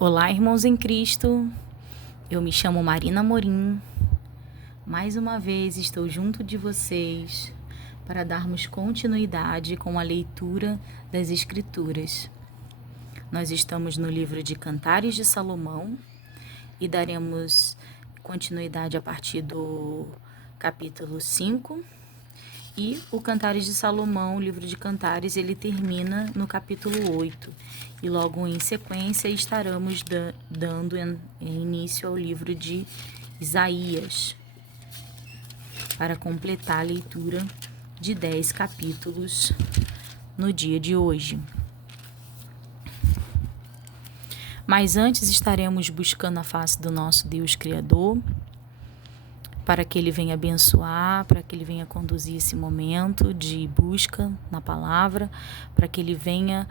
Olá, irmãos em Cristo. Eu me chamo Marina Amorim. Mais uma vez estou junto de vocês para darmos continuidade com a leitura das Escrituras. Nós estamos no livro de Cantares de Salomão e daremos continuidade a partir do capítulo 5. E o Cantares de Salomão, o livro de Cantares, ele termina no capítulo 8. E logo em sequência estaremos dando início ao livro de Isaías, para completar a leitura de 10 capítulos no dia de hoje. Mas antes estaremos buscando a face do nosso Deus Criador, para que Ele venha abençoar, para que Ele venha conduzir esse momento de busca na palavra, para que Ele venha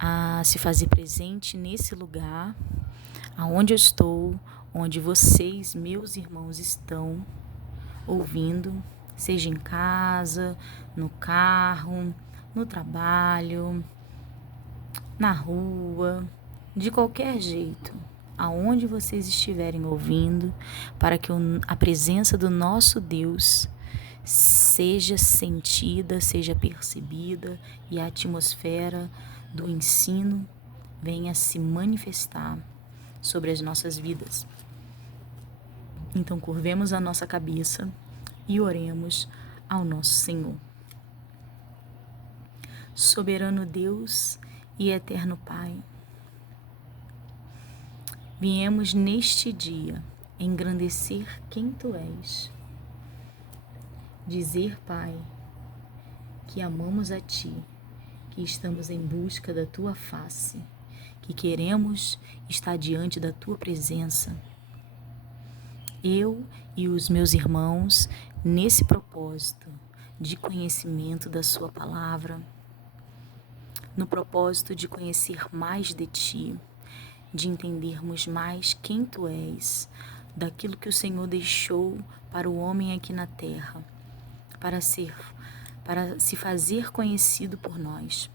a se fazer presente nesse lugar, aonde eu estou, onde vocês, meus irmãos, estão ouvindo, seja em casa, no carro, no trabalho, na rua, de qualquer jeito. Aonde vocês estiverem ouvindo, para que a presença do nosso Deus seja sentida, seja percebida e a atmosfera do ensino venha se manifestar sobre as nossas vidas. Então, curvemos a nossa cabeça e oremos ao nosso Senhor. Soberano Deus e eterno Pai, viemos neste dia engrandecer quem Tu és. Dizer, Pai, que amamos a Ti, que estamos em busca da Tua face, que queremos estar diante da Tua presença. Eu e os meus irmãos, nesse propósito de conhecimento da Sua palavra, no propósito de conhecer mais de Ti, de entendermos mais quem Tu és, daquilo que o Senhor deixou para o homem aqui na terra, para se fazer conhecido por nós.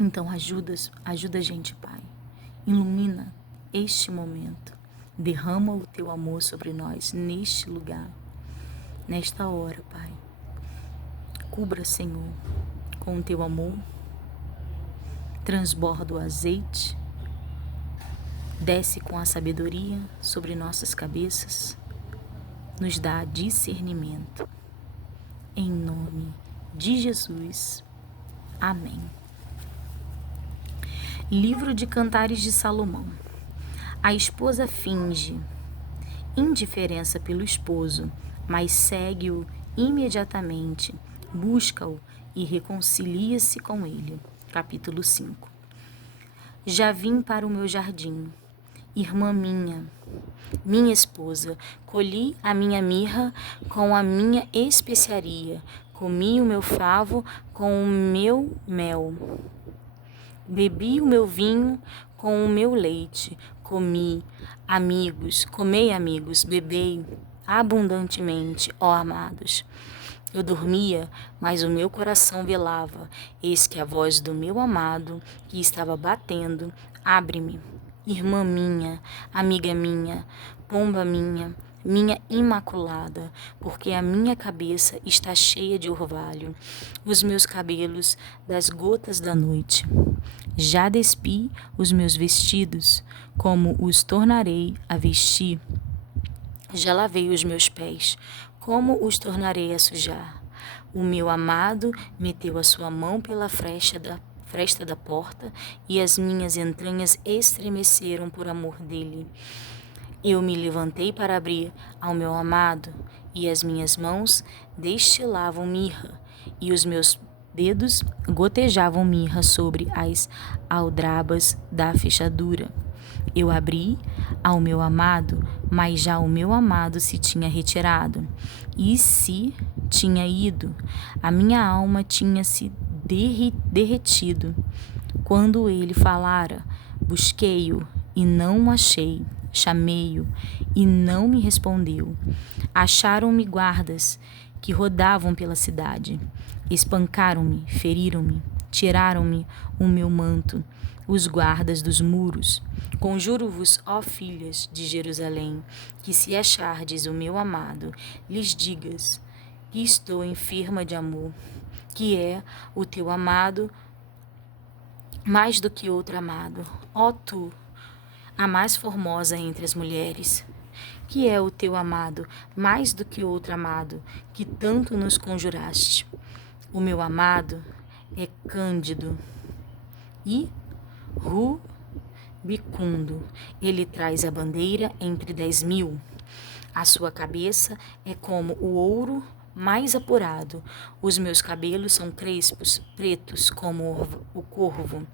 Então ajuda a gente, Pai. Ilumina este momento. Derrama o Teu amor sobre nós neste lugar, nesta hora, Pai. Cubra, Senhor, com o Teu amor. Transborda o azeite. Desce com a sabedoria sobre nossas cabeças, nos dá discernimento. Em nome de Jesus. Amém. Livro de Cantares de Salomão. A esposa finge indiferença pelo esposo, mas segue-o imediatamente, busca-o e reconcilia-se com ele. Capítulo 5. Já vim para o meu jardim, irmã minha esposa, colhi a minha mirra com a minha especiaria, comi o meu favo com o meu mel, bebi o meu vinho com o meu leite, comei, amigos, bebei abundantemente, ó amados. Eu dormia, mas o meu coração velava, eis que a voz do meu amado, que estava batendo, abre-me. Irmã minha, amiga minha, pomba minha imaculada, porque a minha cabeça está cheia de orvalho, os meus cabelos das gotas da noite. Já despi os meus vestidos, como os tornarei a vestir. Já lavei os meus pés, como os tornarei a sujar? O meu amado meteu a sua mão pela fresta da porta, e as minhas entranhas estremeceram por amor dele. Eu me levantei para abrir ao meu amado, e as minhas mãos destilavam mirra, e os meus dedos gotejavam mirra sobre as aldrabas da fechadura. Eu abri ao meu amado, mas já o meu amado se tinha retirado, e se tinha ido. A minha alma tinha se derretido. Quando ele falara, busquei-o e não o achei. Chamei-o e não me respondeu. Acharam-me guardas que rodavam pela cidade. Espancaram-me, feriram-me. tiraram-me o meu manto, os guardas dos muros. Conjuro-vos, ó filhas de Jerusalém, que se achardes o meu amado, lhes digas que estou enferma de amor, que é o teu amado mais do que outro amado. Ó tu, a mais formosa entre as mulheres, que é o teu amado mais do que outro amado, que tanto nos conjuraste. O meu amado é cândido e rubicundo. Ele traz a bandeira entre 10.000. A sua cabeça é como o ouro mais apurado. Os meus cabelos são crespos, pretos como o corvo.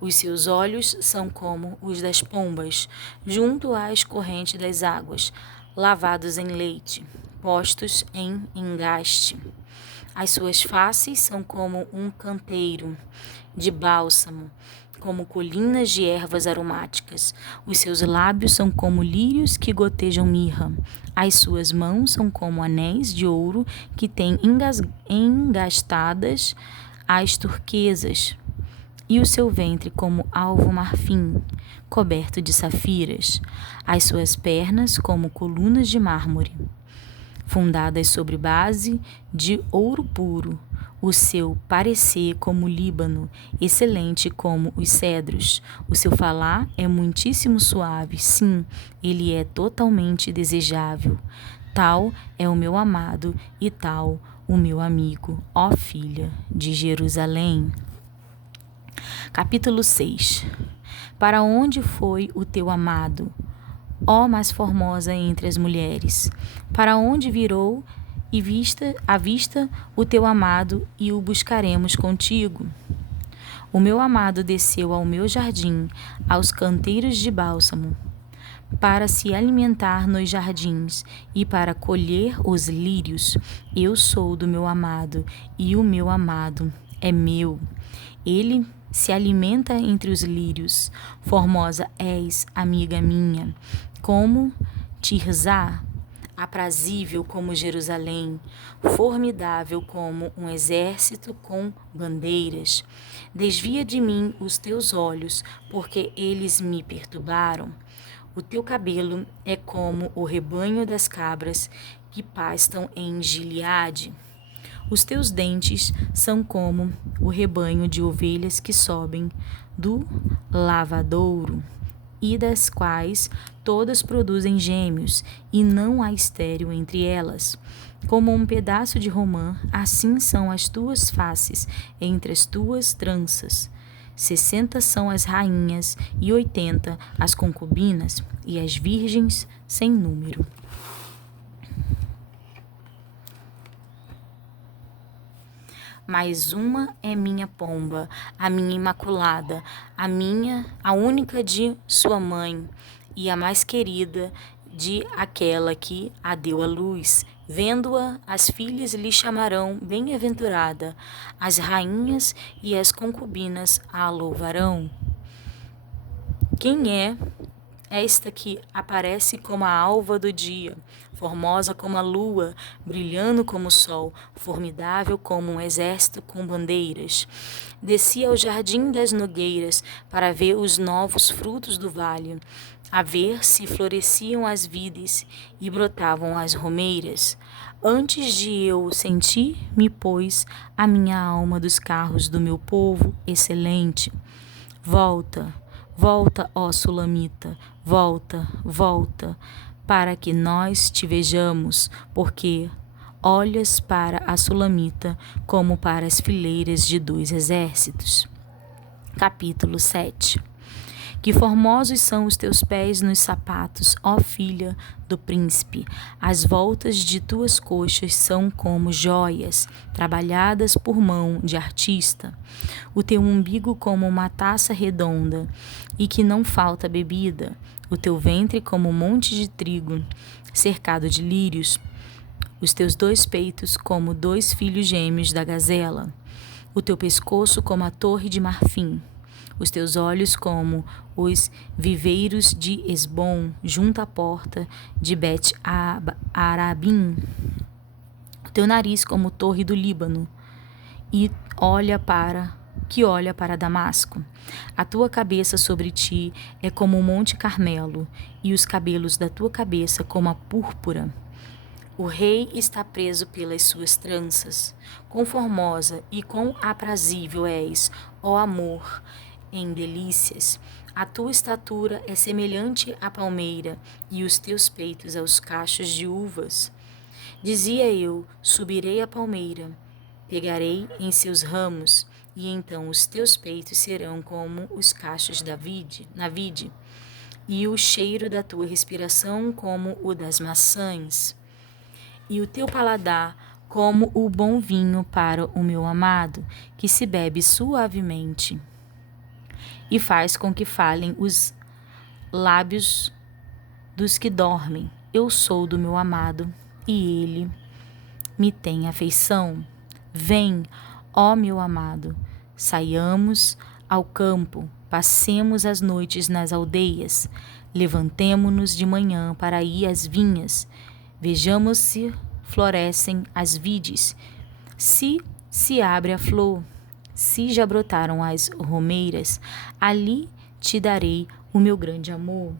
Os seus olhos são como os das pombas, junto às correntes das águas, lavados em leite, postos em engaste. As suas faces são como um canteiro de bálsamo, como colinas de ervas aromáticas. Os seus lábios são como lírios que gotejam mirra. As suas mãos são como anéis de ouro que têm engastadas as turquesas. E o seu ventre como alvo marfim, coberto de safiras. As suas pernas como colunas de mármore, fundadas sobre base de ouro puro. O seu parecer como o Líbano, excelente como os cedros. O seu falar é muitíssimo suave, sim, ele é totalmente desejável. Tal é o meu amado e tal o meu amigo, ó filha de Jerusalém. Capítulo 6. Para onde foi o teu amado, ó mais formosa entre as mulheres? Para onde virou à vista o teu amado, e o buscaremos contigo? O meu amado desceu ao meu jardim, aos canteiros de bálsamo, para se alimentar nos jardins e para colher os lírios. Eu sou do meu amado, e o meu amado é meu. Ele se alimenta entre os lírios. Formosa és, amiga minha, como Tirzá, aprazível como Jerusalém, formidável como um exército com bandeiras. Desvia de mim os teus olhos, porque eles me perturbaram. O teu cabelo é como o rebanho das cabras que pastam em Gileade. Os teus dentes são como o rebanho de ovelhas que sobem do lavadouro, e das quais todas produzem gêmeos, e não há estéril entre elas. Como um pedaço de romã, assim são as tuas faces entre as tuas tranças. 60 são as rainhas, e 80 as concubinas, e as virgens sem número. Mais uma é minha pomba, a minha imaculada, a única de sua mãe, e a mais querida de aquela que a deu à luz. Vendo-a, as filhas lhe chamarão bem-aventurada, as rainhas e as concubinas a louvarão. Quem é esta que aparece como a alva do dia, formosa como a lua, brilhando como o sol, formidável como um exército com bandeiras? Descia ao jardim das nogueiras para ver os novos frutos do vale, a ver se floresciam as vides e brotavam as romeiras. Antes de eu sentir, me pôs a minha alma dos carros do meu povo excelente. Volta, volta, ó Sulamita, volta, volta, para que nós te vejamos, porque olhas para a Sulamita como para as fileiras de 2 exércitos. Capítulo 7. Que formosos são os teus pés nos sapatos, ó filha do príncipe. As voltas de tuas coxas são como joias, trabalhadas por mão de artista. O teu umbigo como uma taça redonda, e que não falta bebida. O teu ventre como um monte de trigo, cercado de lírios. Os teus 2 peitos como 2 filhos gêmeos da gazela. O teu pescoço como a torre de marfim. Os teus olhos como os viveiros de Esbom, junto à porta de Bet-Arabim. O teu nariz como torre do Líbano, e olha para que olha para Damasco. A tua cabeça sobre ti é como o monte Carmelo, e os cabelos da tua cabeça como a púrpura. O rei está preso pelas suas tranças. Quão formosa e quão aprazível és, ó amor, em delícias. A tua estatura é semelhante à palmeira, e os teus peitos aos cachos de uvas. Dizia eu: subirei à palmeira, pegarei em seus ramos, e então os teus peitos serão como os cachos na vide, e o cheiro da tua respiração como o das maçãs, e o teu paladar como o bom vinho para o meu amado, que se bebe suavemente, e faz com que falem os lábios dos que dormem. Eu sou do meu amado, e ele me tem afeição. Vem, ó meu amado, saiamos ao campo, passemos as noites nas aldeias, levantemo-nos de manhã para ir às vinhas, vejamos se florescem as vides, se abre a flor, se já brotaram as romeiras, ali te darei o meu grande amor.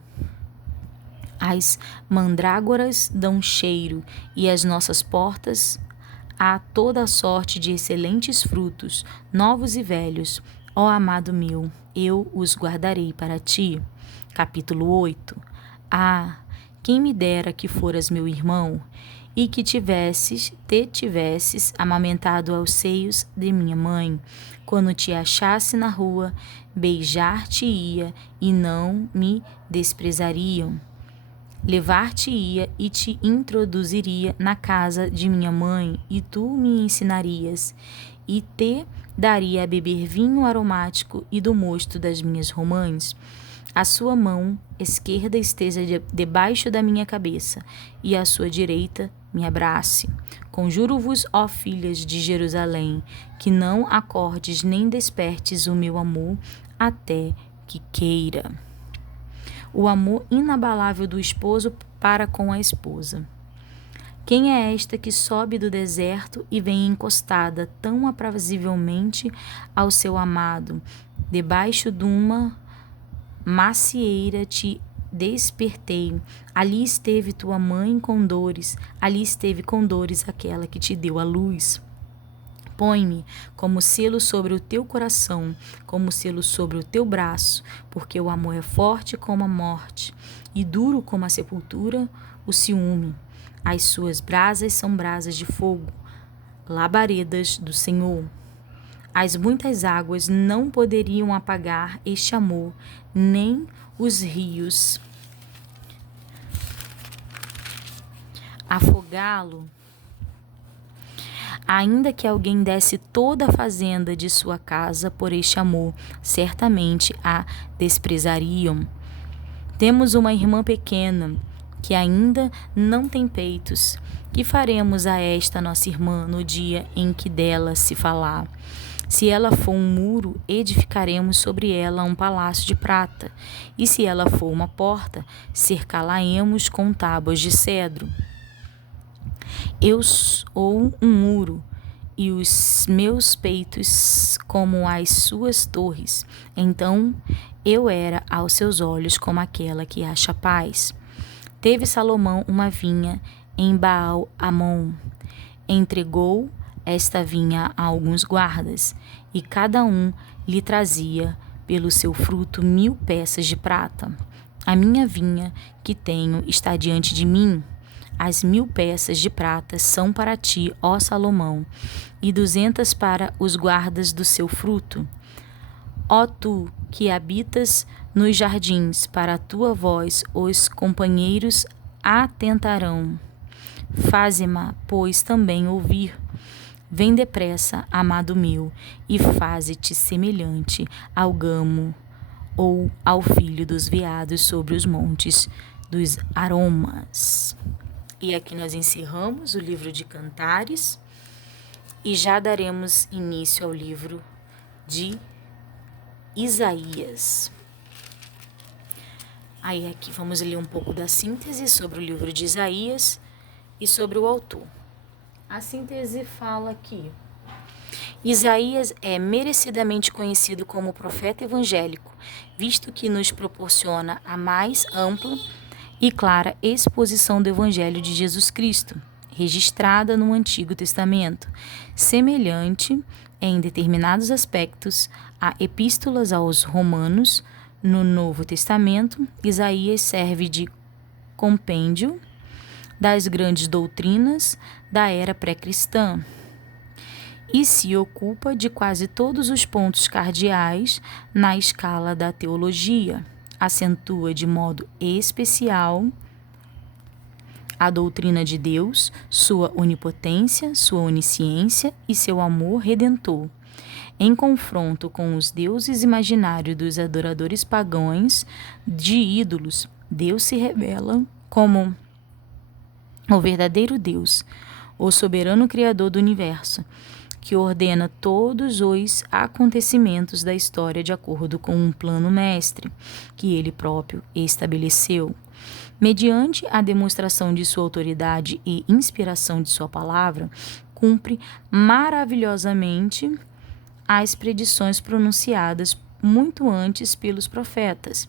As mandrágoras dão cheiro, e as nossas portas há toda a sorte de excelentes frutos, novos e velhos. Ó amado meu, eu os guardarei para ti. Capítulo 8. Ah, quem me dera que foras meu irmão, e que te tivesses amamentado aos seios de minha mãe. Quando te achasse na rua, beijar-te-ia e não me desprezariam. Levar-te-ia e te introduziria na casa de minha mãe, e tu me ensinarias, e te daria a beber vinho aromático e do mosto das minhas romãs. A sua mão esquerda esteja debaixo da minha cabeça, e a sua direita me abrace. Conjuro-vos, ó filhas de Jerusalém, que não acordes nem despertes o meu amor até que queira. O amor inabalável do esposo para com a esposa. Quem é esta que sobe do deserto e vem encostada tão aprazivelmente ao seu amado? Debaixo de uma macieira te despertei. Ali esteve tua mãe com dores, ali esteve com dores aquela que te deu a luz. Põe-me como selo sobre o teu coração, como selo sobre o teu braço, porque o amor é forte como a morte, e duro como a sepultura, o ciúme. As suas brasas são brasas de fogo, labaredas do Senhor. As muitas águas não poderiam apagar este amor, nem os rios afogá-lo. Ainda que alguém desse toda a fazenda de sua casa por este amor, certamente a desprezariam. Temos uma irmã pequena, que ainda não tem peitos. Que faremos a esta nossa irmã no dia em que dela se falar? Se ela for um muro, edificaremos sobre ela um palácio de prata. E se ela for uma porta, cercá-la-emos com tábuas de cedro. Eu sou um muro, e os meus peitos como as suas torres. Então eu era aos seus olhos como aquela que acha paz. Teve Salomão uma vinha em Baal-Hamon. Entregou esta vinha a alguns guardas, e cada um lhe trazia pelo seu fruto 1000 peças de prata. A minha vinha que tenho está diante de mim. As 1000 peças de prata são para ti, ó Salomão, e 200 para os guardas do seu fruto. Ó tu, que habitas nos jardins, para a tua voz os companheiros atentarão. Faze-me, pois, também ouvir. Vem depressa, amado meu, e faze-te semelhante ao gamo ou ao filho dos veados sobre os montes dos aromas. E aqui nós encerramos o livro de Cantares e já daremos início ao livro de Isaías. Aí aqui vamos ler um pouco da síntese sobre o livro de Isaías e sobre o autor. A síntese fala que Isaías é merecidamente conhecido como profeta evangélico, visto que nos proporciona a mais ampla e clara exposição do Evangelho de Jesus Cristo, registrada no Antigo Testamento, semelhante, em determinados aspectos, a epístolas aos Romanos. No Novo Testamento, Isaías serve de compêndio das grandes doutrinas da era pré-cristã e se ocupa de quase todos os pontos cardeais na escala da teologia. Acentua de modo especial a doutrina de Deus, sua onipotência, sua onisciência e seu amor redentor. Em confronto com os deuses imaginários dos adoradores pagãos de ídolos, Deus se revela como o verdadeiro Deus, o soberano Criador do universo, que ordena todos os acontecimentos da história de acordo com um plano mestre que ele próprio estabeleceu. Mediante a demonstração de sua autoridade e inspiração de sua palavra, cumpre maravilhosamente as predições pronunciadas muito antes pelos profetas.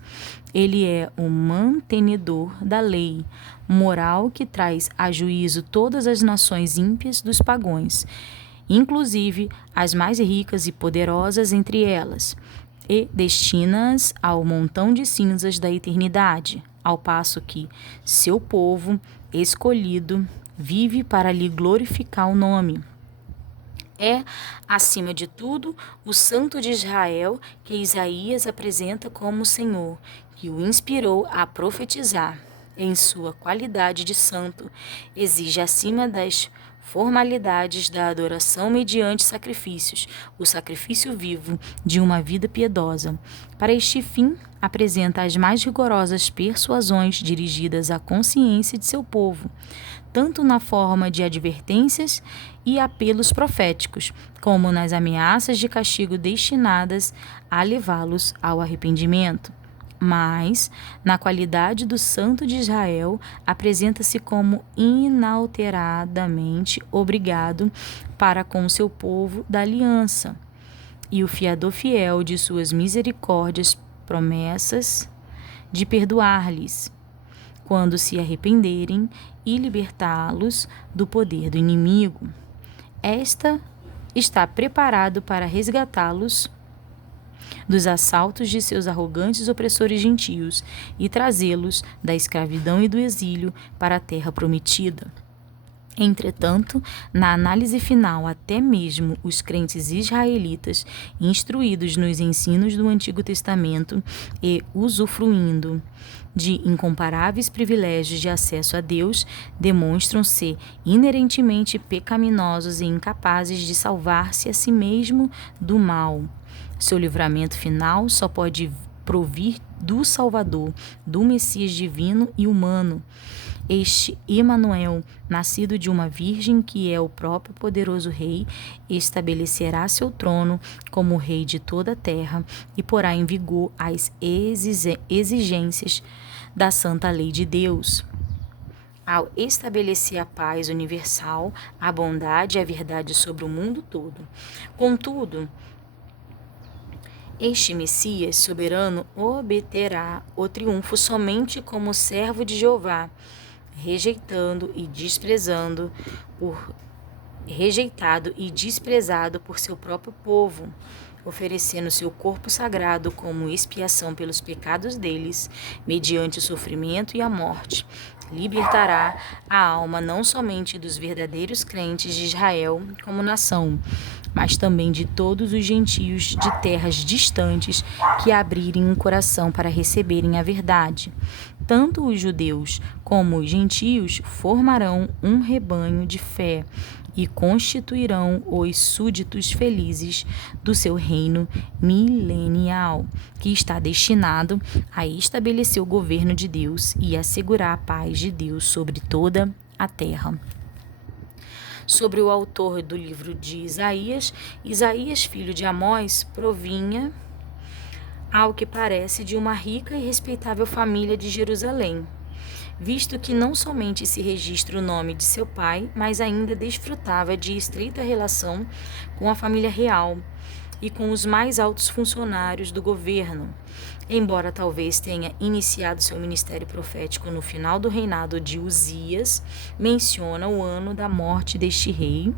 Ele é o mantenedor da lei moral que traz a juízo todas as nações ímpias dos pagãos, inclusive as mais ricas e poderosas entre elas, e destina-as ao montão de cinzas da eternidade, ao passo que seu povo escolhido vive para lhe glorificar o nome. É, acima de tudo, o Santo de Israel que Isaías apresenta como o Senhor, que o inspirou a profetizar. Em sua qualidade de santo, exige acima das formalidades da adoração mediante sacrifícios, o sacrifício vivo de uma vida piedosa. Para este fim, apresenta as mais rigorosas persuasões dirigidas à consciência de seu povo, tanto na forma de advertências e apelos proféticos, como nas ameaças de castigo destinadas a levá-los ao arrependimento. Mas, na qualidade do Santo de Israel, apresenta-se como inalteradamente obrigado para com seu povo da aliança, e o fiador fiel de suas misericórdias promessas de perdoar-lhes, quando se arrependerem, e libertá-los do poder do inimigo. Esta está preparado para resgatá-los dos assaltos de seus arrogantes opressores gentios e trazê-los da escravidão e do exílio para a terra prometida. Entretanto, na análise final, até mesmo os crentes israelitas, instruídos nos ensinos do Antigo Testamento e usufruindo de incomparáveis privilégios de acesso a Deus, demonstram-se inerentemente pecaminosos e incapazes de salvar-se a si mesmo do mal. Seu livramento final só pode provir do Salvador, do Messias divino e humano. Este Emanuel, nascido de uma virgem que é o próprio poderoso rei, estabelecerá seu trono como rei de toda a terra e porá em vigor as exigências da santa lei de Deus. Ao estabelecer a paz universal, a bondade e a verdade sobre o mundo todo. Contudo, este Messias soberano obterá o triunfo somente como servo de Jeová, rejeitado e desprezado por seu próprio povo, oferecendo seu corpo sagrado como expiação pelos pecados deles, mediante o sofrimento e a morte. Libertará a alma não somente dos verdadeiros crentes de Israel como nação, mas também de todos os gentios de terras distantes que abrirem um coração para receberem a verdade. Tanto os judeus como os gentios formarão um rebanho de fé e constituirão os súditos felizes do seu reino milenial, que está destinado a estabelecer o governo de Deus e assegurar a paz de Deus sobre toda a terra. Sobre o autor do livro de Isaías, Isaías, filho de Amós, provinha, ao que parece, de uma rica e respeitável família de Jerusalém. visto que não somente se registra o nome de seu pai, mas ainda desfrutava de estreita relação com a família real e com os mais altos funcionários do governo. Embora talvez tenha iniciado seu ministério profético no final do reinado de Uzias, menciona o ano da morte deste rei,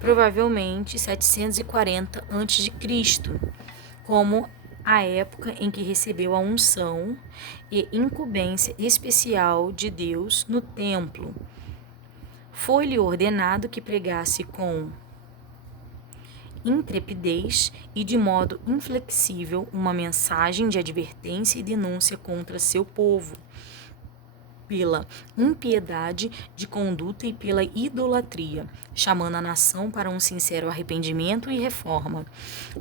provavelmente 740 a.C., como a época em que recebeu a unção e incumbência especial de Deus no templo. Foi-lhe ordenado que pregasse com intrepidez e de modo inflexível uma mensagem de advertência e denúncia contra seu povo, pela impiedade de conduta e pela idolatria, chamando a nação para um sincero arrependimento e reforma.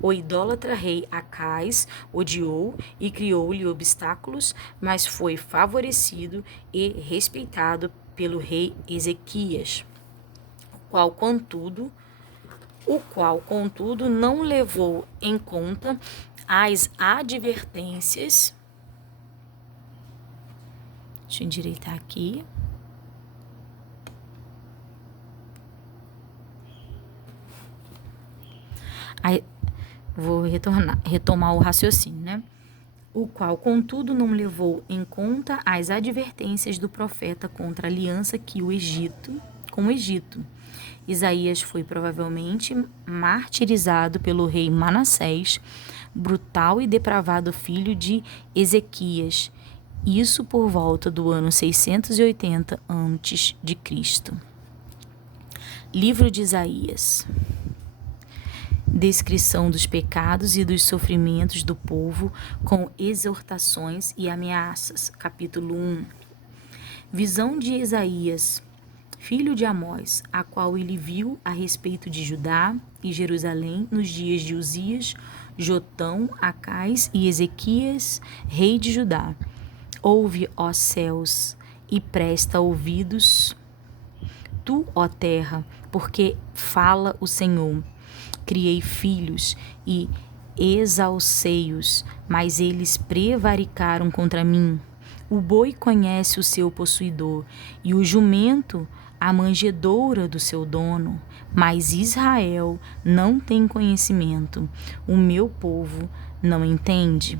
O idólatra rei Acais odiou e criou-lhe obstáculos, mas foi favorecido e respeitado pelo rei Ezequias, o qual, contudo, não levou em conta as advertências. Deixa eu endireitar aqui. Aí, vou retomar o raciocínio, né? O qual, contudo, não levou em conta as advertências do profeta contra a aliança com o Egito. Isaías foi provavelmente martirizado pelo rei Manassés, brutal e depravado filho de Ezequias, isso por volta do ano 680 a.C. Livro de Isaías. Descrição dos pecados e dos sofrimentos do povo com exortações e ameaças. Capítulo 1. Visão de Isaías, filho de Amós, a qual ele viu a respeito de Judá e Jerusalém nos dias de Uzias, Jotão, Acais e Ezequias, rei de Judá. Ouve, ó céus, e presta ouvidos, tu, ó terra, porque fala o Senhor. Criei filhos e exalcei-os, mas eles prevaricaram contra mim. O boi conhece o seu possuidor, e o jumento a manjedoura do seu dono, mas Israel não tem conhecimento, o meu povo não entende.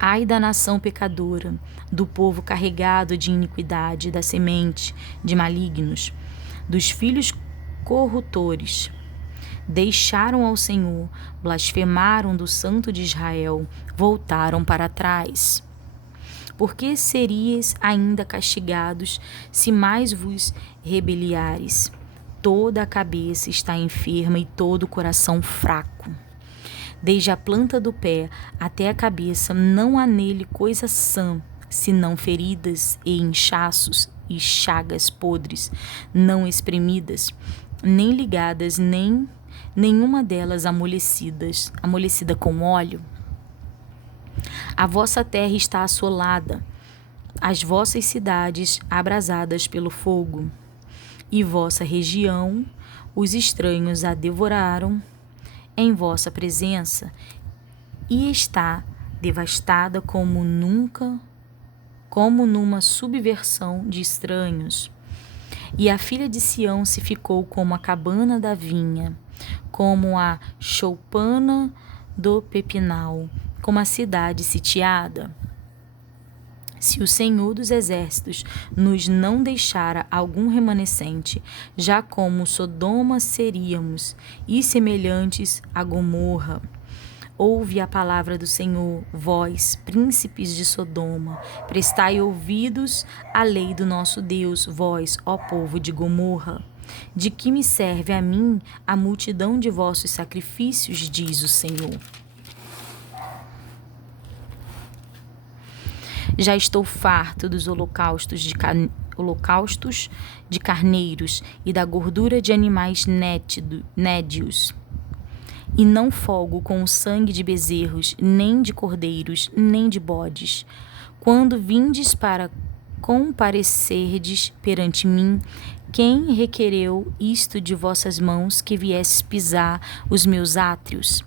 Ai da nação pecadora, do povo carregado de iniquidade, da semente de malignos, dos filhos corruptores. Deixaram ao Senhor, blasfemaram do Santo de Israel, voltaram para trás. Por que seríeis ainda castigados, se mais vos rebeliares? Toda a cabeça está enferma e todo o coração fraco. Desde a planta do pé até a cabeça não há nele coisa sã, senão feridas e inchaços e chagas podres, não espremidas, nem ligadas, nem nenhuma delas amolecida com óleo. A vossa terra está assolada, as vossas cidades abrasadas pelo fogo, e vossa região os estranhos a devoraram em vossa presença, e está devastada como nunca, como numa subversão de estranhos. E a filha de Sião se ficou como a cabana da vinha, como a choupana do pepinal, como a cidade sitiada. Se o Senhor dos Exércitos nos não deixara algum remanescente, já como Sodoma seríamos, e semelhantes a Gomorra. Ouve a palavra do Senhor, vós, príncipes de Sodoma, prestai ouvidos à lei do nosso Deus, vós, ó povo de Gomorra. De que me serve a mim a multidão de vossos sacrifícios, diz o Senhor. Já estou farto dos holocaustos de carneiros e da gordura de animais nédios. E não folgo com o sangue de bezerros, nem de cordeiros, nem de bodes. Quando vindes para comparecerdes perante mim, quem requereu isto de vossas mãos, que viesses pisar os meus átrios?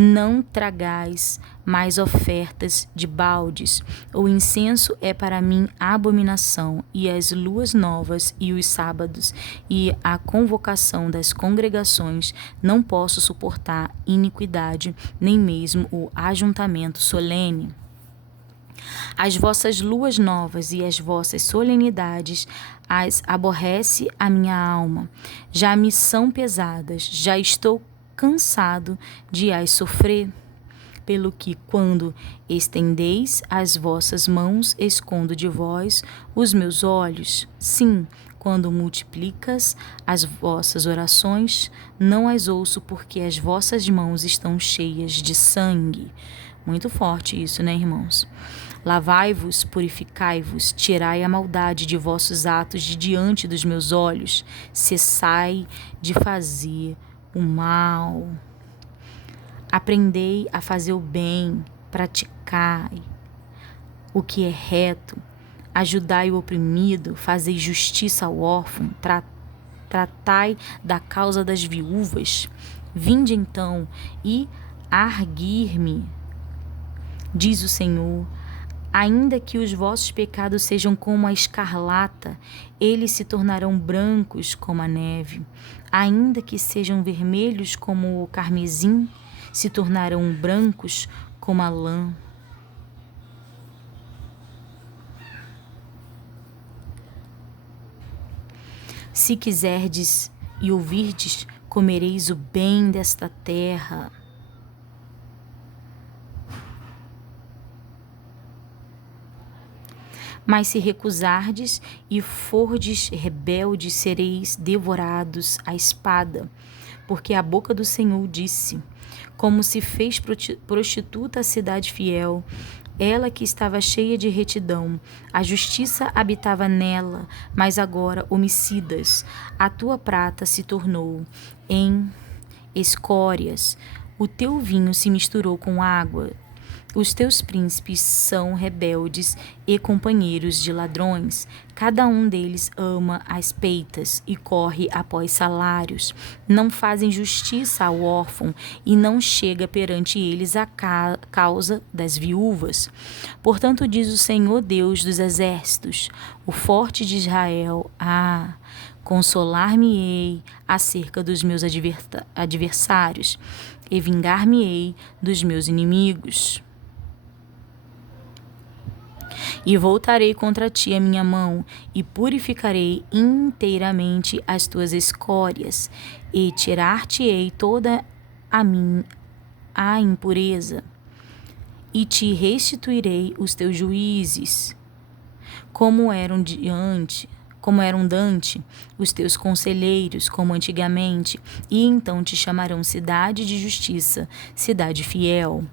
Não tragais mais ofertas de baldes. O incenso é para mim abominação, e as luas novas e os sábados e a convocação das congregações não posso suportar iniquidade, nem mesmo o ajuntamento solene. As vossas luas novas e as vossas solenidades as aborrece a minha alma. Já me são pesadas, já estou cansado de as sofrer. Pelo que, quando estendeis as vossas mãos, escondo de vós os meus olhos. Sim, quando multiplicas as vossas orações, não as ouço, porque as vossas mãos estão cheias de sangue. Muito forte isso, né, irmãos? Lavai-vos, purificai-vos, tirai a maldade de vossos atos de diante dos meus olhos. Cessai de fazer o mal. Aprendei a fazer o bem, praticai o que é reto, ajudai o oprimido, fazei justiça ao órfão, tratai da causa das viúvas. Vinde então e arguir-me, diz o Senhor. Ainda que os vossos pecados sejam como a escarlata, eles se tornarão brancos como a neve. Ainda que sejam vermelhos como o carmesim, se tornarão brancos como a lã. Se quiserdes e ouvirdes, comereis o bem desta terra. Mas se recusardes e fordes rebeldes, sereis devorados à espada, porque a boca do Senhor disse: como se fez prostituta a cidade fiel, ela que estava cheia de retidão, a justiça habitava nela, mas agora homicidas, a tua prata se tornou em escórias, o teu vinho se misturou com água. Os teus príncipes são rebeldes e companheiros de ladrões. Cada um deles ama as peitas e corre após salários. Não fazem justiça ao órfão e não chega perante eles a causa das viúvas. Portanto, diz o Senhor Deus dos exércitos, o forte de Israel: consolar-me-ei acerca dos meus adversários e vingar-me-ei dos meus inimigos. E voltarei contra ti a minha mão, e purificarei inteiramente as tuas escórias, e tirar-te-ei toda a impureza, e te restituirei os teus juízes, como eram dante os teus conselheiros, como antigamente, e então te chamarão cidade de justiça, cidade fiel.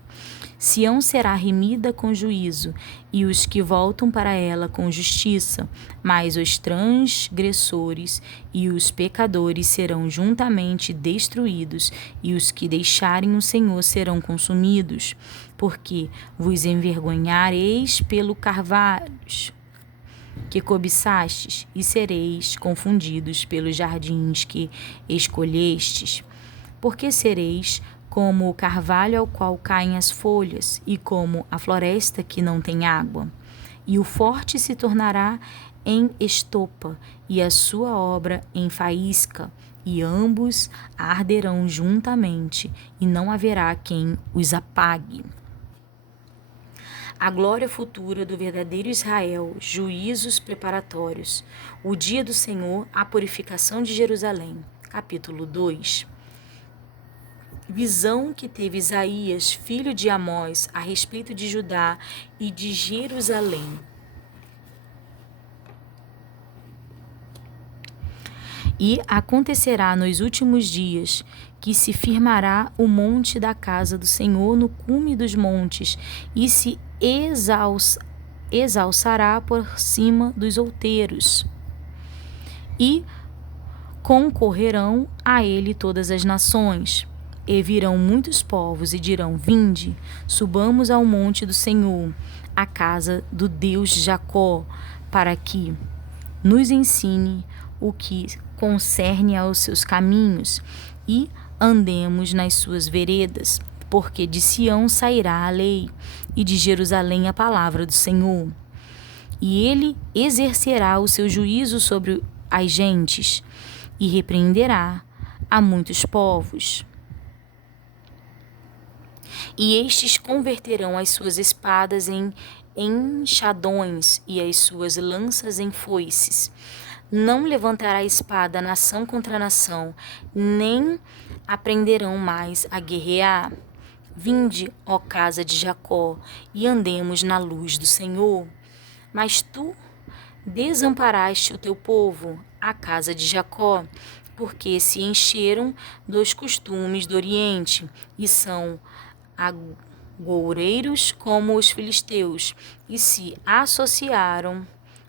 Sião será remida com juízo, e os que voltam para ela com justiça, mas os transgressores e os pecadores serão juntamente destruídos, e os que deixarem o Senhor serão consumidos, porque vos envergonhareis pelo carvalhos que cobiçastes, e sereis confundidos pelos jardins que escolhestes, porque sereis como o carvalho ao qual caem as folhas, e como a floresta que não tem água. E o forte se tornará em estopa, e a sua obra em faísca, e ambos arderão juntamente, e não haverá quem os apague. A glória futura do verdadeiro Israel, juízos preparatórios, o dia do Senhor, a purificação de Jerusalém. Capítulo 2. Visão que teve Isaías, filho de Amós, a respeito de Judá e de Jerusalém. E acontecerá nos últimos dias que se firmará o monte da casa do Senhor no cume dos montes, e se exalçará por cima dos outeiros. E concorrerão a ele todas as nações. E virão muitos povos e dirão: vinde, subamos ao monte do Senhor, à casa do Deus de Jacó, para que nos ensine o que concerne aos seus caminhos, e andemos nas suas veredas. porque de Sião sairá a lei, e de Jerusalém a palavra do Senhor. E ele exercerá o seu juízo sobre as gentes, e repreenderá a muitos povos. E estes converterão as suas espadas em enxadões e as suas lanças em foices. Não levantará espada nação contra nação, nem aprenderão mais a guerrear. Vinde, ó casa de Jacó, e andemos na luz do Senhor. Mas tu desamparaste o teu povo, a casa de Jacó, porque se encheram dos costumes do Oriente, e são agoureiros como os filisteus, e se associaram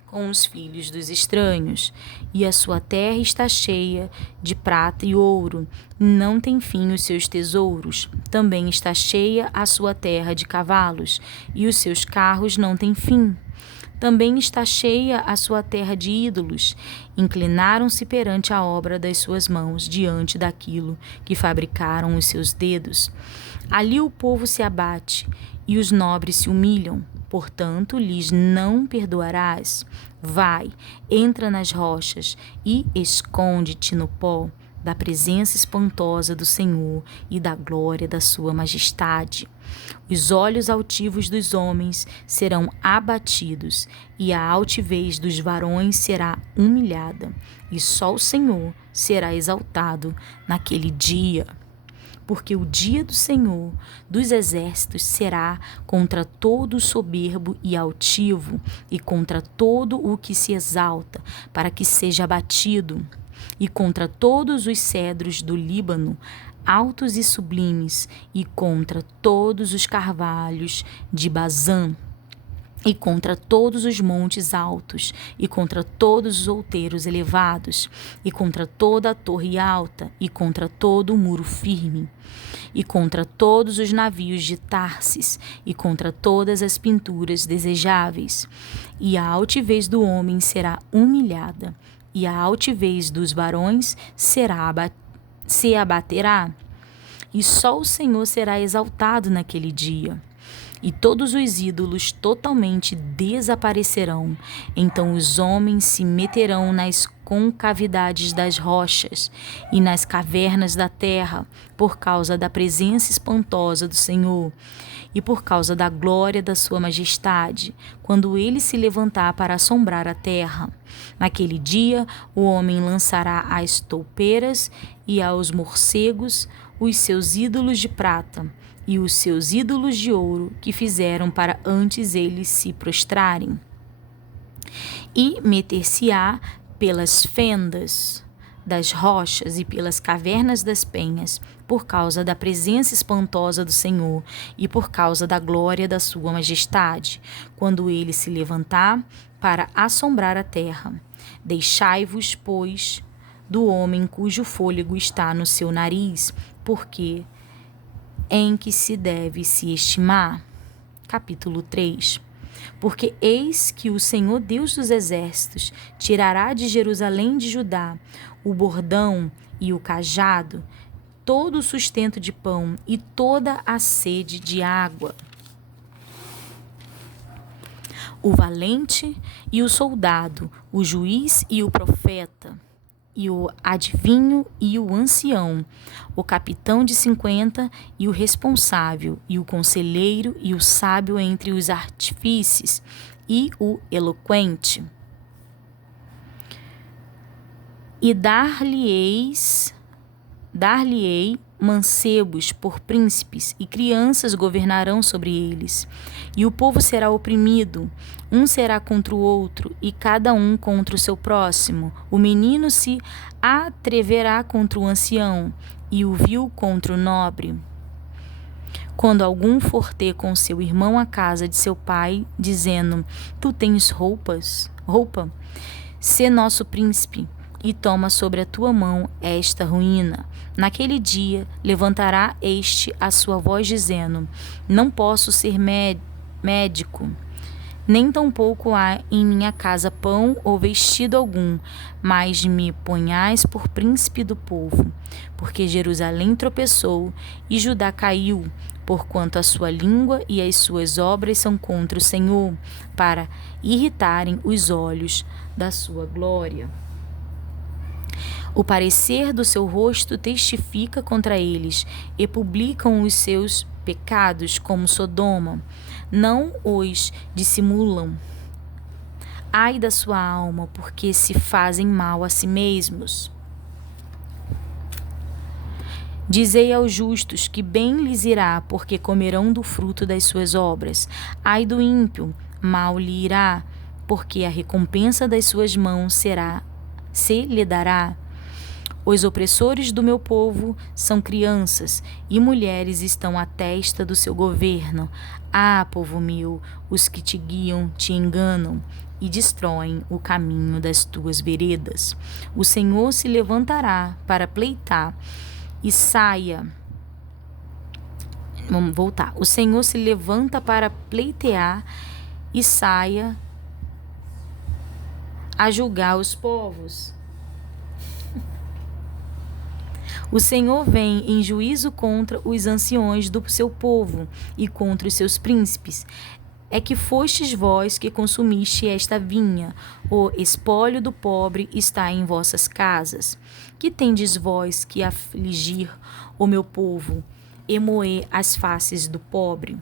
com os filhos dos estranhos. E a sua terra está cheia de prata e ouro, não tem fim os seus tesouros. Também está cheia a sua terra de cavalos, e os seus carros não têm fim. Também está cheia a sua terra de ídolos. Inclinaram-se perante a obra das suas mãos, diante daquilo que fabricaram os seus dedos. Ali o povo se abate, e os nobres se humilham. Portanto, lhes não perdoarás. Vai, entra nas rochas e esconde-te no pó da presença espantosa do Senhor e da glória da sua majestade. Os olhos altivos dos homens serão abatidos, e a altivez dos varões será humilhada, e só o Senhor será exaltado naquele dia. Porque o dia do Senhor dos exércitos será contra todo soberbo e altivo, e contra todo o que se exalta, para que seja abatido, e contra todos os cedros do Líbano, altos e sublimes, e contra todos os carvalhos de Bazã, e contra todos os montes altos, e contra todos os outeiros elevados, e contra toda a torre alta, e contra todo o muro firme, e contra todos os navios de Tarsis, e contra todas as pinturas desejáveis. E a altivez do homem será humilhada, e a altivez dos varões se abaterá, e só o Senhor será exaltado naquele dia. E todos os ídolos totalmente desaparecerão. Então os homens se meterão nas concavidades das rochas e nas cavernas da terra, por causa da presença espantosa do Senhor e por causa da glória da sua majestade, quando ele se levantar para assombrar a terra. Naquele dia o homem lançará às toupeiras e aos morcegos os seus ídolos de prata, e os seus ídolos de ouro que fizeram para antes eles se prostrarem. E meter-se-á pelas fendas das rochas e pelas cavernas das penhas, por causa da presença espantosa do Senhor e por causa da glória da sua majestade, quando ele se levantar para assombrar a terra. Deixai-vos, pois, do homem cujo fôlego está no seu nariz, porque em que se deve se estimar. Capítulo 3. Porque eis que o Senhor Deus dos exércitos tirará de Jerusalém de Judá o bordão e o cajado, todo o sustento de pão e toda a sede de água. O valente e o soldado, o juiz e o profeta, e o adivinho e o ancião, o capitão de 50 e o responsável, e o conselheiro e o sábio entre os artífices, e o eloquente. E dar-lhe-ei mancebos por príncipes, e crianças governarão sobre eles. E o povo será oprimido, um será contra o outro, e cada um contra o seu próximo. O menino se atreverá contra o ancião, e o vil contra o nobre. Quando algum for ter com seu irmão à casa de seu pai, dizendo: Tu tens roupa, sê nosso príncipe, e toma sobre a tua mão esta ruína. Naquele dia levantará este a sua voz, dizendo: Não posso ser médico, Nem tampouco há em minha casa pão ou vestido algum, mas me ponhais por príncipe do povo. Porque Jerusalém tropeçou e Judá caiu, porquanto a sua língua e as suas obras são contra o Senhor, para irritarem os olhos da sua glória. O parecer do seu rosto testifica contra eles, e publicam os seus pecados como Sodoma. Não os dissimulam. Ai da sua alma, porque se fazem mal a si mesmos. Dizei aos justos que bem lhes irá, porque comerão do fruto das suas obras. Ai do ímpio, mal lhe irá, porque a recompensa das suas mãos se lhe dará. Os opressores do meu povo são crianças, e mulheres estão à testa do seu governo. Ah, povo meu, os que te guiam te enganam e destroem o caminho das tuas veredas. O Senhor se levantará para pleitar e saia. Vamos voltar. O Senhor se levanta para pleitear e saia a julgar os povos. O Senhor vem em juízo contra os anciões do seu povo e contra os seus príncipes. É que fostes vós que consumiste esta vinha, o espólio do pobre está em vossas casas. Que tendes vós que afligir o meu povo e moer as faces do pobre?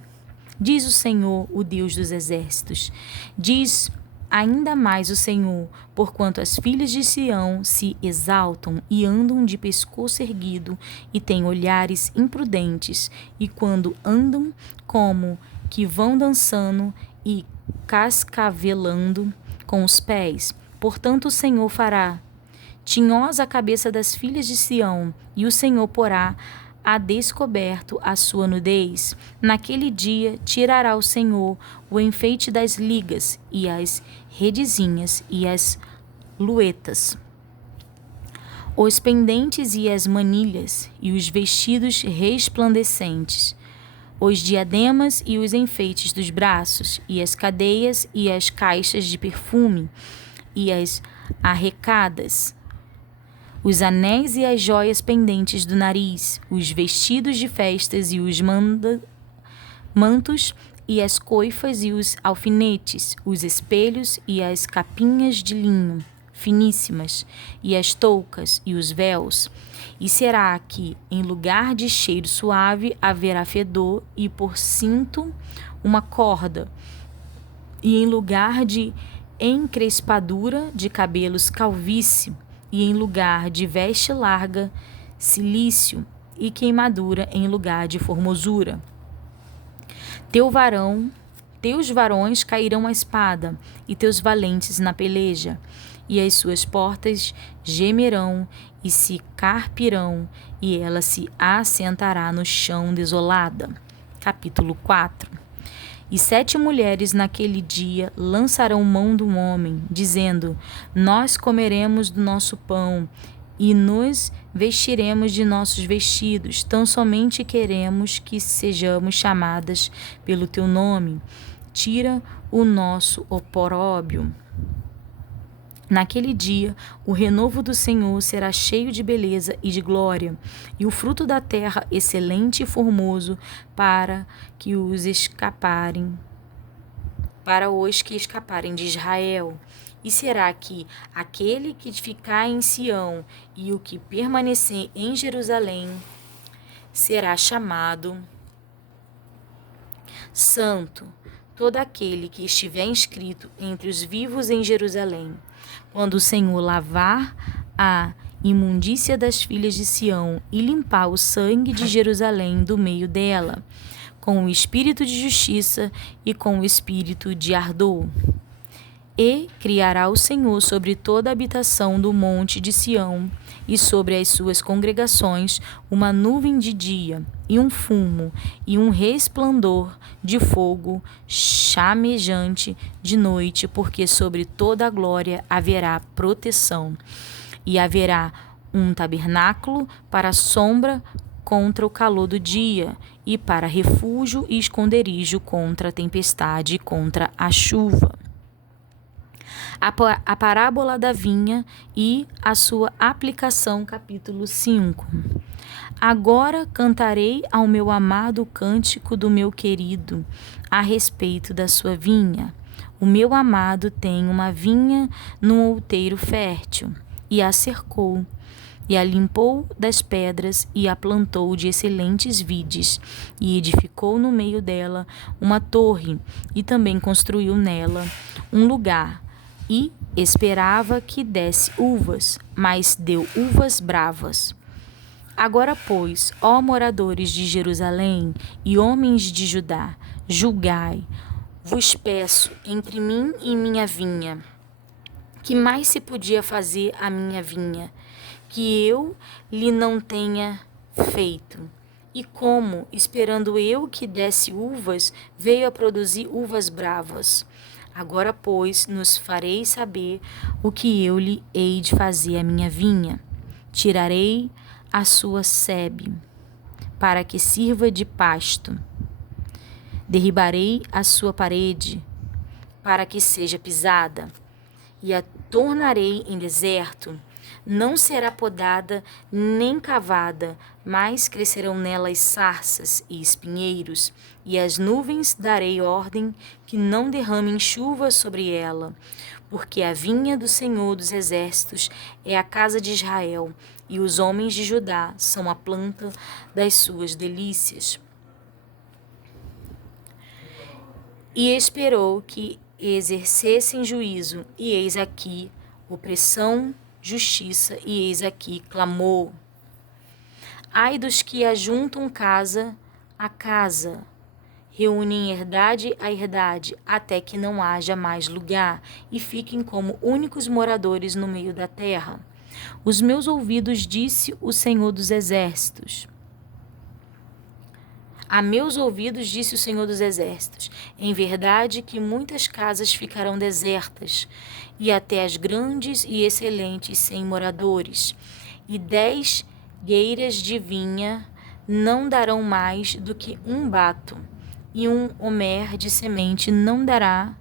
Diz o Senhor, o Deus dos exércitos. Diz ainda mais o Senhor, porquanto as filhas de Sião se exaltam e andam de pescoço erguido e têm olhares imprudentes, e quando andam como que vão dançando e cascavelando com os pés. Portanto o Senhor fará tinhosa a cabeça das filhas de Sião, e o Senhor porá a descoberto a sua nudez. Naquele dia tirará o Senhor o enfeite das ligas e as redezinhas e as luetas, os pendentes e as manilhas e os vestidos resplandecentes, os diademas e os enfeites dos braços e as cadeias e as caixas de perfume e as arrecadas, os anéis e as joias pendentes do nariz, os vestidos de festas e os mantos e as coifas e os alfinetes, os espelhos e as capinhas de linho finíssimas, e as toucas e os véus. E será que, em lugar de cheiro suave, haverá fedor, e por cinto uma corda, e em lugar de encrespadura de cabelos calvície, e em lugar de veste larga, cilício, e queimadura em lugar de formosura. Teus varões cairão à espada, e teus valentes na peleja, e as suas portas gemerão e se carpirão, e ela se assentará no chão desolada. Capítulo 4. E 7 mulheres naquele dia lançarão mão do homem, dizendo: Nós comeremos do nosso pão e nos vestiremos de nossos vestidos, tão somente queremos que sejamos chamadas pelo teu nome. Tira o nosso opróbrio. Naquele dia, o renovo do Senhor será cheio de beleza e de glória, e o fruto da terra excelente e formoso para os que escaparem de Israel. E será que aquele que ficar em Sião e o que permanecer em Jerusalém será chamado santo, todo aquele que estiver inscrito entre os vivos em Jerusalém. Quando o Senhor lavar a imundícia das filhas de Sião e limpar o sangue de Jerusalém do meio dela, com o espírito de justiça e com o espírito de ardor. E criará o Senhor sobre toda a habitação do monte de Sião e sobre as suas congregações uma nuvem de dia e um fumo e um resplandor de fogo chamejante de noite, porque sobre toda a glória haverá proteção. E haverá um tabernáculo para a sombra contra o calor do dia, e para refúgio e esconderijo contra a tempestade e contra a chuva. A parábola da vinha e a sua aplicação, capítulo 5. Agora cantarei ao meu amado o cântico do meu querido a respeito da sua vinha. O meu amado tem uma vinha num outeiro fértil, e a cercou, e a limpou das pedras, e a plantou de excelentes vides, e edificou no meio dela uma torre, e também construiu nela um lugar, e esperava que desse uvas, mas deu uvas bravas. Agora, pois, ó moradores de Jerusalém e homens de Judá, julgai, vos peço, entre mim e minha vinha. Que mais se podia fazer à minha vinha, que eu lhe não tenha feito? E como, esperando eu que desse uvas, veio a produzir uvas bravas? Agora, pois, nos farei saber o que eu lhe hei de fazer à minha vinha. Tirarei a sua sebe, para que sirva de pasto. Derribarei a sua parede, para que seja pisada, e a tornarei em deserto. Não será podada nem cavada, mas crescerão nelas sarças e espinheiros, e as nuvens darei ordem que não derramem chuva sobre ela, porque a vinha do Senhor dos Exércitos é a casa de Israel, e os homens de Judá são a planta das suas delícias. E esperou que exercessem juízo, e eis aqui opressão, justiça, e eis aqui clamor. Ai dos que ajuntam casa a casa, reúnem herdade a herdade, até que não haja mais lugar, e fiquem como únicos moradores no meio da terra. Os meus ouvidos disse o Senhor dos Exércitos. A meus ouvidos disse o Senhor dos Exércitos, em verdade que muitas casas ficarão desertas, e até as grandes e excelentes sem moradores, e 10 gueiras de vinha não darão mais do que um bato, e um homer de semente não dará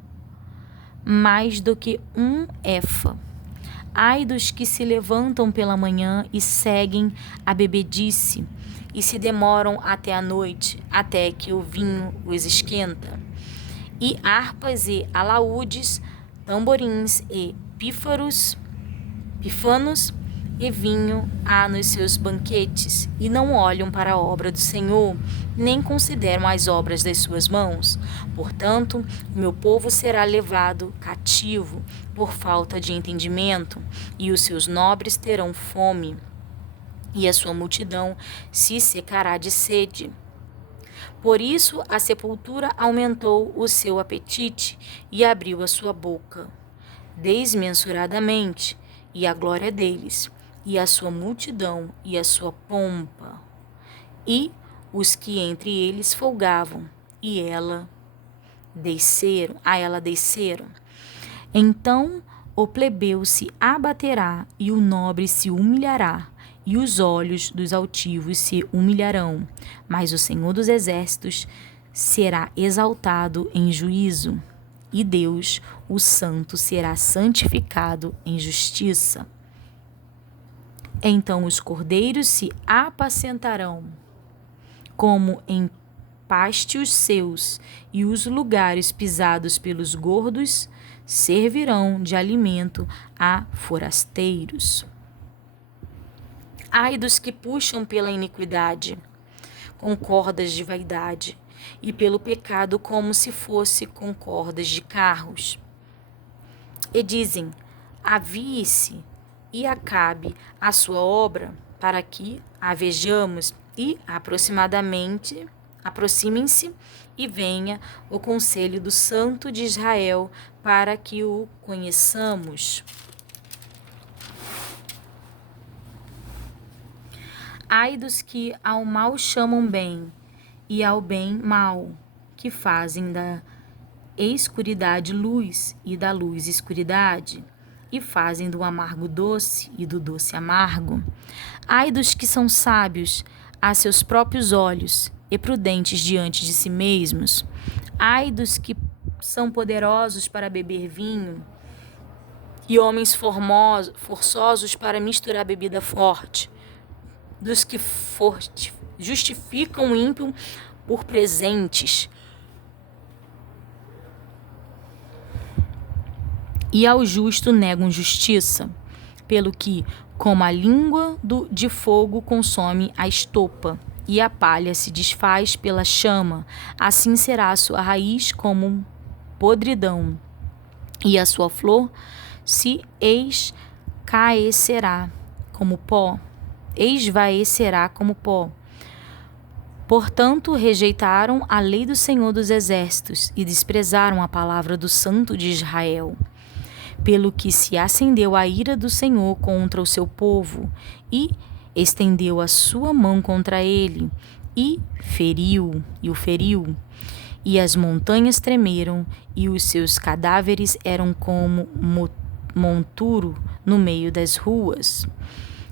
mais do que um efa. Ai dos que se levantam pela manhã e seguem a bebedice, e se demoram até a noite, até que o vinho os esquenta. E harpas e alaúdes, tamborins e pífanos e vinho há nos seus banquetes, e não olham para a obra do Senhor, nem consideram as obras das suas mãos. Portanto, o meu povo será levado cativo por falta de entendimento, e os seus nobres terão fome, e a sua multidão se secará de sede. Por isso a sepultura aumentou o seu apetite e abriu a sua boca desmensuradamente, e a glória deles, e a sua multidão, e a sua pompa, e os que entre eles folgavam, e a ela desceram. Então o plebeu se abaterá, e o nobre se humilhará, e os olhos dos altivos se humilharão, mas o Senhor dos Exércitos será exaltado em juízo, e Deus, o Santo, será santificado em justiça. Então os cordeiros se apacentarão, como em pástios seus, e os lugares pisados pelos gordos servirão de alimento a forasteiros. Ai dos que puxam pela iniquidade, com cordas de vaidade, e pelo pecado como se fosse com cordas de carros. E dizem, avie-se e acabe a sua obra, para que a vejamos, e aproximem-se e venha o conselho do Santo de Israel, para que o conheçamos. Ai dos que ao mal chamam bem, e ao bem mal, que fazem da escuridade luz, e da luz escuridade, e fazem do amargo doce, e do doce amargo. Ai dos que são sábios, a seus próprios olhos e prudentes diante de si mesmos. Ai dos que são poderosos para beber vinho e homens forçosos para misturar bebida forte, dos que justificam o ímpio por presentes e ao justo negam justiça, pelo que, como a língua de fogo consome a estopa, e a palha se desfaz pela chama, assim será a sua raiz como podridão, e a sua flor se esvaecerá como pó. Portanto, rejeitaram a lei do Senhor dos Exércitos e desprezaram a palavra do Santo de Israel. Pelo que se acendeu a ira do Senhor contra o seu povo, e estendeu a sua mão contra ele, e o feriu. E as montanhas tremeram, e os seus cadáveres eram como monturo no meio das ruas.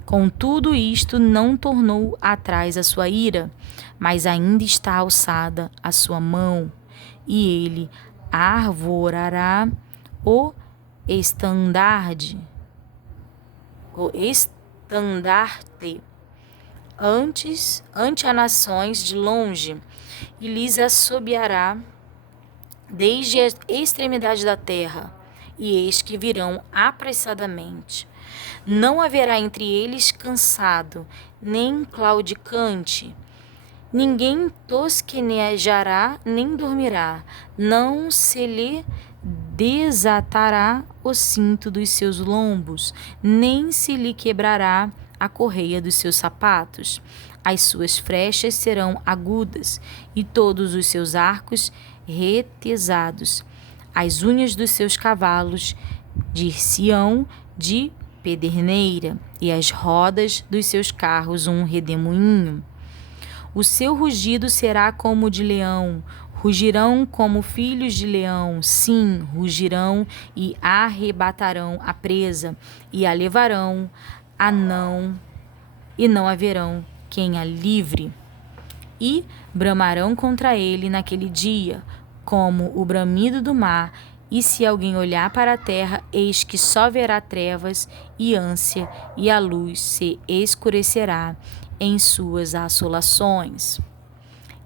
Contudo, isto não tornou atrás a sua ira, mas ainda está alçada a sua mão, e ele arvorará o estandarte ante as nações de longe, e lhes assobiará desde a extremidade da terra, e eis que virão apressadamente. Não haverá entre eles cansado, nem claudicante. Ninguém tosquenejará, nem dormirá. Não se lhe desatará o cinto dos seus lombos, nem se lhe quebrará a correia dos seus sapatos. As suas flechas serão agudas, e todos os seus arcos retesados. As unhas dos seus cavalos dir-se-ão de pederneira, e as rodas dos seus carros um redemoinho. O seu rugido será como de leão, rugirão como filhos de leão, sim, rugirão e arrebatarão a presa, e a levarão e não haverão quem a livre. E bramarão contra ele naquele dia, como o bramido do mar, e se alguém olhar para a terra, eis que só verá trevas e ânsia, e a luz se escurecerá em suas assolações.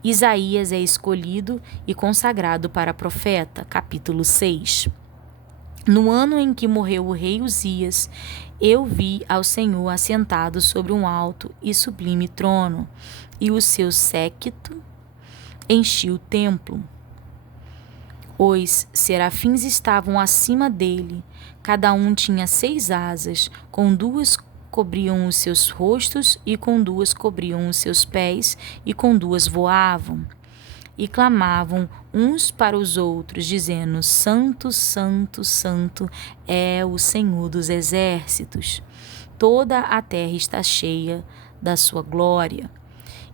Isaías é escolhido e consagrado para profeta. Capítulo 6. No ano em que morreu o rei Uzias, eu vi ao Senhor assentado sobre um alto e sublime trono, e o seu séquito enchia o templo. Os serafins estavam acima dele, cada um tinha 6 asas, com 2 cobriam os seus rostos, e com 2 cobriam os seus pés, e com 2 voavam. E clamavam uns para os outros, dizendo: Santo, Santo, Santo é o Senhor dos exércitos. Toda a terra está cheia da sua glória.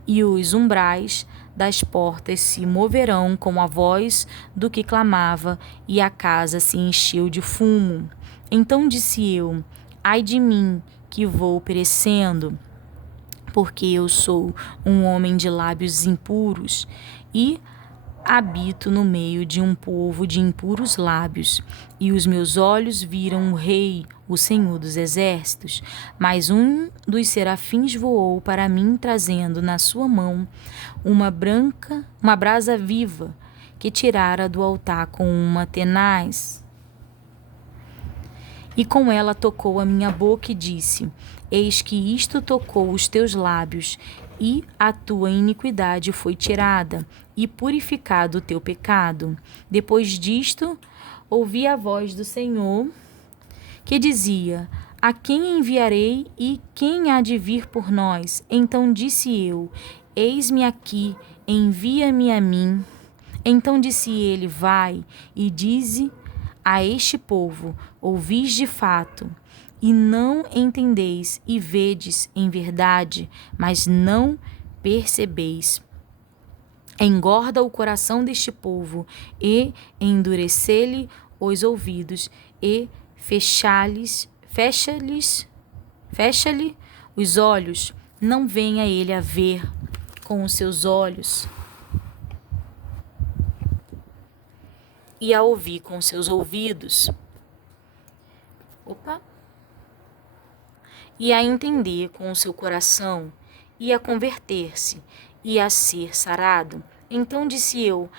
E os umbrais das portas se moverão com a voz do que clamava, e a casa se encheu de fumo. Então disse eu: ai de mim, que vou perecendo, porque eu sou um homem de lábios impuros, e habito no meio de um povo de impuros lábios, e os meus olhos viram o Rei, o Senhor dos Exércitos. Mas um dos serafins voou para mim, trazendo na sua mão uma brasa viva, que tirara do altar com uma tenaz. E com ela tocou a minha boca e disse: eis que isto tocou os teus lábios, e a tua iniquidade foi tirada, e purificado o teu pecado. Depois disto, ouvi a voz do Senhor, que dizia: a quem enviarei, e quem há de vir por nós? Então disse eu: eis-me aqui, envia-me a mim. Então disse ele: vai, e dize a este povo: ouvis de fato, e não entendeis, e vedes em verdade, mas não percebeis. Engorda o coração deste povo, e endurece-lhe os ouvidos, e fecha-lhe os olhos, não venha ele a ver com os seus olhos e a ouvir com os seus ouvidos, e a entender com o seu coração, e a converter-se, e a ser sarado. Então disse eu: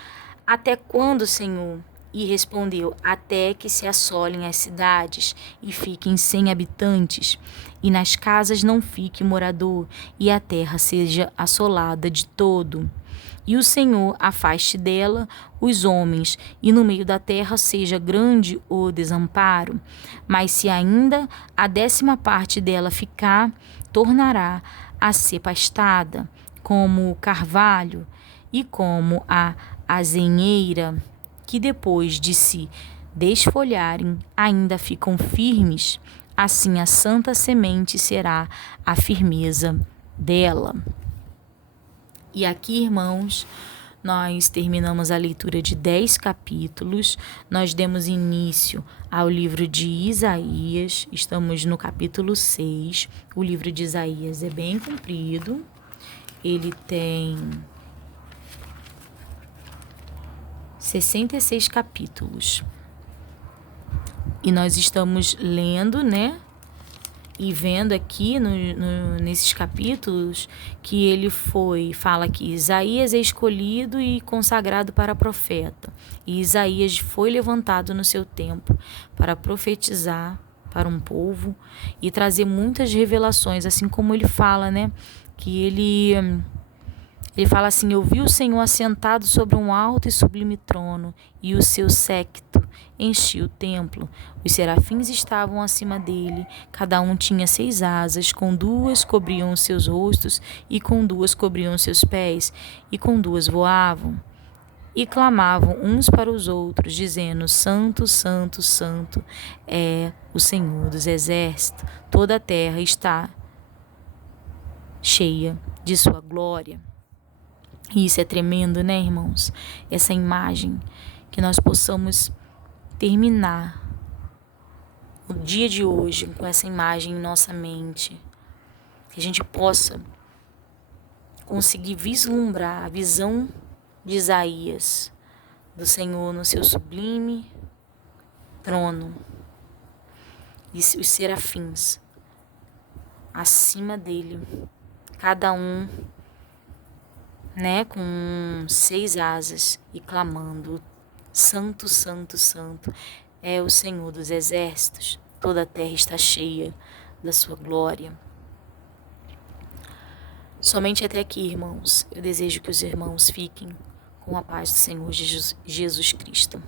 até quando, Senhor? E respondeu: até que se assolem as cidades e fiquem sem habitantes, e nas casas não fique morador, e a terra seja assolada de todo. E o Senhor afaste dela os homens, e no meio da terra seja grande o desamparo. Mas se ainda a 10ª parte dela ficar, tornará a ser pastada, como o carvalho e como a azenheira, que depois de se desfolharem ainda ficam firmes. Assim a santa semente será a firmeza dela. E aqui, irmãos, nós terminamos a leitura de 10 capítulos. Nós demos início ao livro de Isaías. Estamos no capítulo 6. O livro de Isaías é bem comprido. Ele tem 66 capítulos. E nós estamos lendo, né? E vendo aqui nesses capítulos que ele fala que Isaías é escolhido e consagrado para profeta. E Isaías foi levantado no seu tempo para profetizar para um povo e trazer muitas revelações, assim como ele fala, né? Que ele fala assim: eu vi o Senhor assentado sobre um alto e sublime trono, e o seu séquito enchia o templo. Os serafins estavam acima dele, cada um tinha 6 asas, com 2 cobriam os seus rostos, e com 2 cobriam os seus pés, e com 2 voavam. E clamavam uns para os outros, dizendo: Santo, Santo, Santo é o Senhor dos exércitos, toda a terra está cheia de sua glória. E isso é tremendo, né, irmãos? Essa imagem, que nós possamos terminar o dia de hoje com essa imagem em nossa mente. Que a gente possa conseguir vislumbrar a visão de Isaías, do Senhor no seu sublime trono. E os serafins acima dele, cada um, né, com 6 asas e clamando: Santo, Santo, Santo é o Senhor dos exércitos, toda a terra está cheia da sua glória. Somente até aqui, irmãos. Eu desejo que os irmãos fiquem com a paz do Senhor Jesus Cristo.